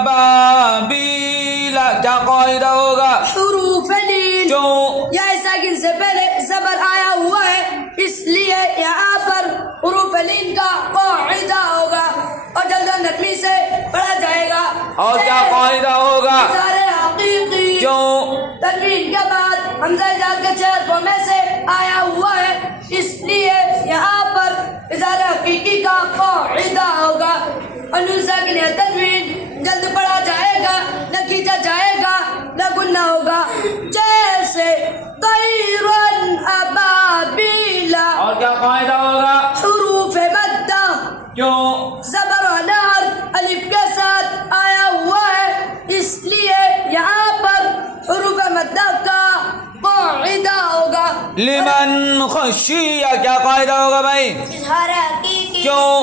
ابابیل کیا قاعدہ ہوگا؟ حروف لین کیوں؟ یہ ساکن سے پہلے زبر آیا ہوا ہے، اس لیے یہاں پر حروف لین کا قاعدہ ہوگا اور جلد نرمی سے پڑھا جائے گا۔ اور کیا قاعدہ ہوگا؟ اظہار حقیقی کیوں؟ تنوین کے بعد حمزہ اظہار کے 4 حروف میں سے آیا ہوا ہے، اس لیے یہاں پر اظہار حقیقی کا قاعدہ ہوگا۔ اور نون ساکن یا تنوین جلد پڑھا جائے گا، نہ کھینچا جائے گا، نہ گننا ہوگا، جیسے طیرن ابابیلا۔ اور کیا قاعدہ ہوگا؟ حروف مدہ کیوں؟ زبر والا حرف الف کے ساتھ آیا ہوا ہے، اس لیے یہاں پر حروف مدہ کا قاعدہ ہوگا۔ لمن خشیہ کیا قاعدہ ہوگا بھائی؟ اظہار حقیقی کیوں؟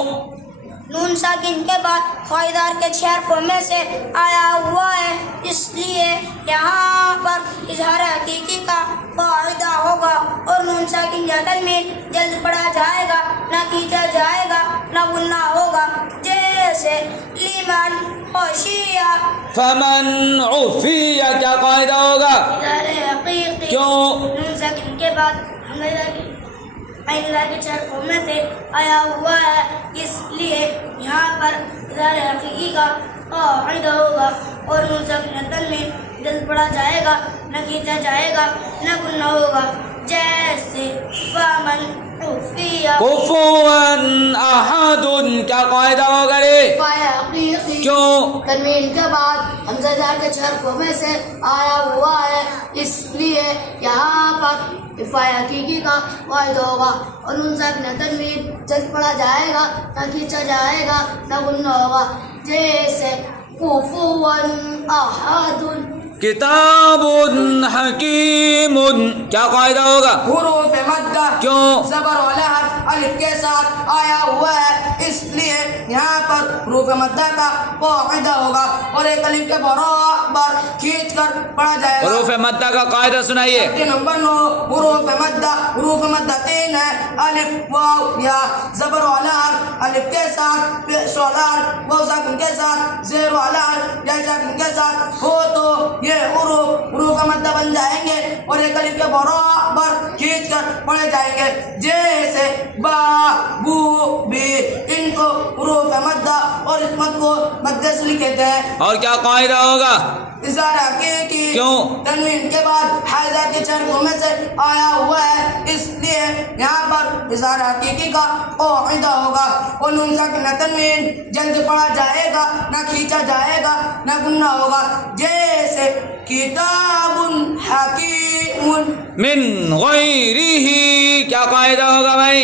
نون ساکن کے بعد قاعدار کے 4 حروف میں سے آیا ہوا ہے، اس لیے یہاں پر اظہار حقیقی کا قاعدہ ہوگا اور نون ساکن یا تنوین جلد پڑھا جائے گا، نہ کھینچا جائے گا، نہ گننا ہوگا، جیسے لیمن خشیہ۔ فمن عفیہ کیا قاعدہ ہوگا؟ اظہار حقیقی کیوں؟ نون ساکن کے بعد حمزہ کے 4 حروف میں سے آیا ہوا ہے، اس لیے یہاں پر اظہار حقیقی کا قاعدہ ہوگا اور نون ساکن یا تنوین جلد پڑھا جائے گا، نہ کھینچا جائے گا، نہ گننا ہوگا، جیسے فمن عفیہ۔ کفواً احد کیا قاعدہ ہوگا رے؟ حقیقی کیوں؟ تنوین کے بعد حمزہ اظہار کے 4 حروف میں سے آیا ہوا ہے، اس لیے یہاں پر افعال حقیقی کا قاعدہ ہوگا اور نون ساکن تنوین جلد پڑھا جائے گا، نہ کھینچا جائے گا، نہ گننا ہوگا، جیسے کفواً احد۔ کتاب حکیم کیا قاعدہ ہوگا؟ حروف مدہ کیوں؟ زبر والا حرف الف کے ساتھ آیا ہوا ہے، اس لیے یہاں پر حروف مدہ کا قاعدہ ہوگا اور ایک الف کے برابر کھینچ کر پڑھا جائے گا۔ حروف مدہ کا قاعدہ سنائیے۔ نمبر 9 حروف مدہ 3 ہے، الف واو یا زبر والا حرف الف کے ساتھ، پیش والا حرف واو ساکن کے ساتھ، زیر والا حرف یا ساکن کے ساتھ ہو تو یہ حروف مدہ بن جائیں گے اور ایک الف کے برابر کھینچ کر پڑھے جائیں گے، جیسے با بو بی، ان کو حروف مدہ اور اس مد کو مدہ سے لکھتے ہیں۔ اور کیا قاعدہ ہوگا؟ اظہار حقیقی کیوں؟ تنوین کے بعد حائزہ کے 4 حروف میں سے آیا ہوا ہے، اس لیے یہاں پر اظہار حقیقی کا قاعدہ ہوگا اور نون ساکن تنوین جلد پڑھا جائے گا، نہ کھینچا جائے گا، نہ گننا ہوگا، جیسے کتاب حکیم۔ من غیرہ کیا قاعدہ ہوگا بھائی؟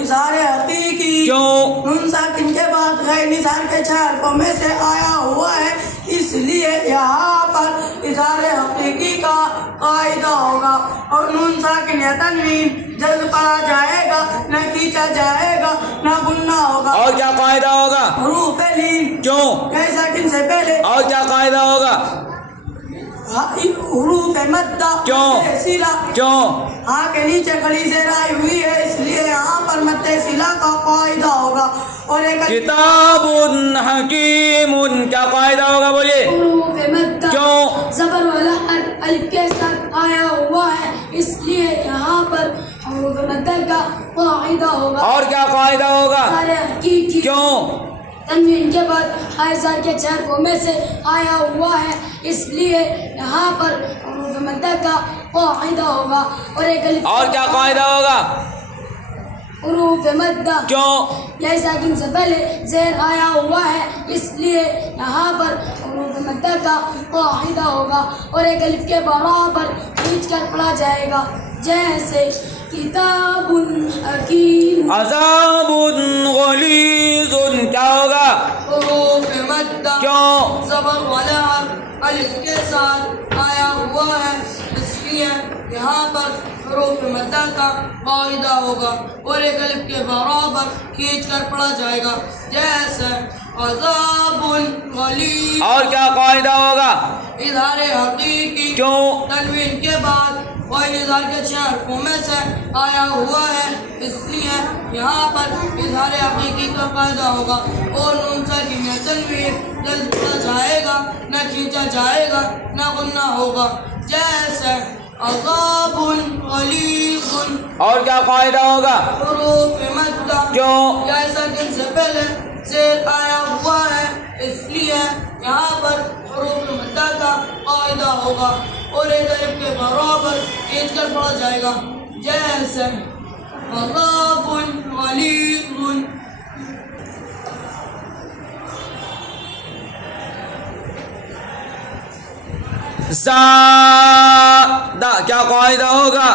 اظہار حقیقی کیوں؟ نون ساکن کے بعد غیر نثار کے 4 حروف میں سے آیا ہوا ہے، اس لیے یہاں پر اظہار حقیقی کا قاعدہ ہوگا اور نون ساکن یا تنوین جلد پڑھا جائے گا، نہ کھینچا جائے گا، نہ گننا ہوگا۔ اور کیا قاعدہ ہوگا؟ حروف لین کیوں؟ غیر ساکن سے پہلے اور کیا قاعدہ ہوگا؟ حروف مدہ کیوں؟ سلا کیوں؟ ہاں کے نیچے کھڑی زیر آئی ہوئی ہے، اس لیے یہاں پر مد سلا کا قاعدہ ہوگا اور ایک کتاب حکیم کیا قاعدہ ہوگا بولیے؟ حروف مدہ کیوں؟ زبر والا حرف الف کے ساتھ آیا ہوا ہے، اس لیے یہاں پر حروف مدہ کا قاعدہ ہوگا۔ اور کیا قاعدہ ہوگا؟ سارے حقیقی کیوں؟ تنوین کے بعد حائزہ کے 4 حروف میں سے آیا ہوا ہے، اس لیے یہاں پر حروف مدہ کا قاعدہ ہوگا اور ایک الف اور کیا قاعدہ ہوگا؟ حروف مدہ کیوں؟ یہ ساکن سے پہلے زیر آیا ہوا ہے، اس لیے یہاں پر حروف مدہ کا قاعدہ ہوگا اور ایک الف کے برابر کھینچ کر پڑھا جائے گا، جیسے کتاب حکیم۔ عذاب غلیظ کیا ہوگا؟ حروف مدہ کیوں؟ زبر والا حرف الف کے ساتھ آیا ہوا ہے، اس لیے یہاں پر حروف مدہ کا قاعدہ ہوگا اور ایک الف کے برابر کھینچ کر پڑھا جائے گا، جیسے عذاب غلیظ۔ اور کیا قاعدہ ہوگا؟ اظہار حقیقی کیوں؟ تنوین کے بعد غیر اظہار کے 4 حروف میں سے آیا ہوا ہے، اس لیے یہاں پر اظہار حقیقی کا قاعدہ ہوگا اور نون ساکن یا تنوین جلد پڑا جائے گا، نہ کھینچا جائے گا، نہ غنہ ہوگا، جیسے عذاب غلیظ۔ اور کیا قاعدہ ہوگا؟ حروف مدہ کیوں؟ یا ساکن سے پہلے زیر آیا ہوا ہے، اس لیے یہاں پر حروف مدہ کا قاعدہ ہوگا اور ایک الف کے برابر کھینچ کر پڑھا جائے گا، جیسے عذاب غلیظ۔ زا کیا قاعدہ ہوگا؟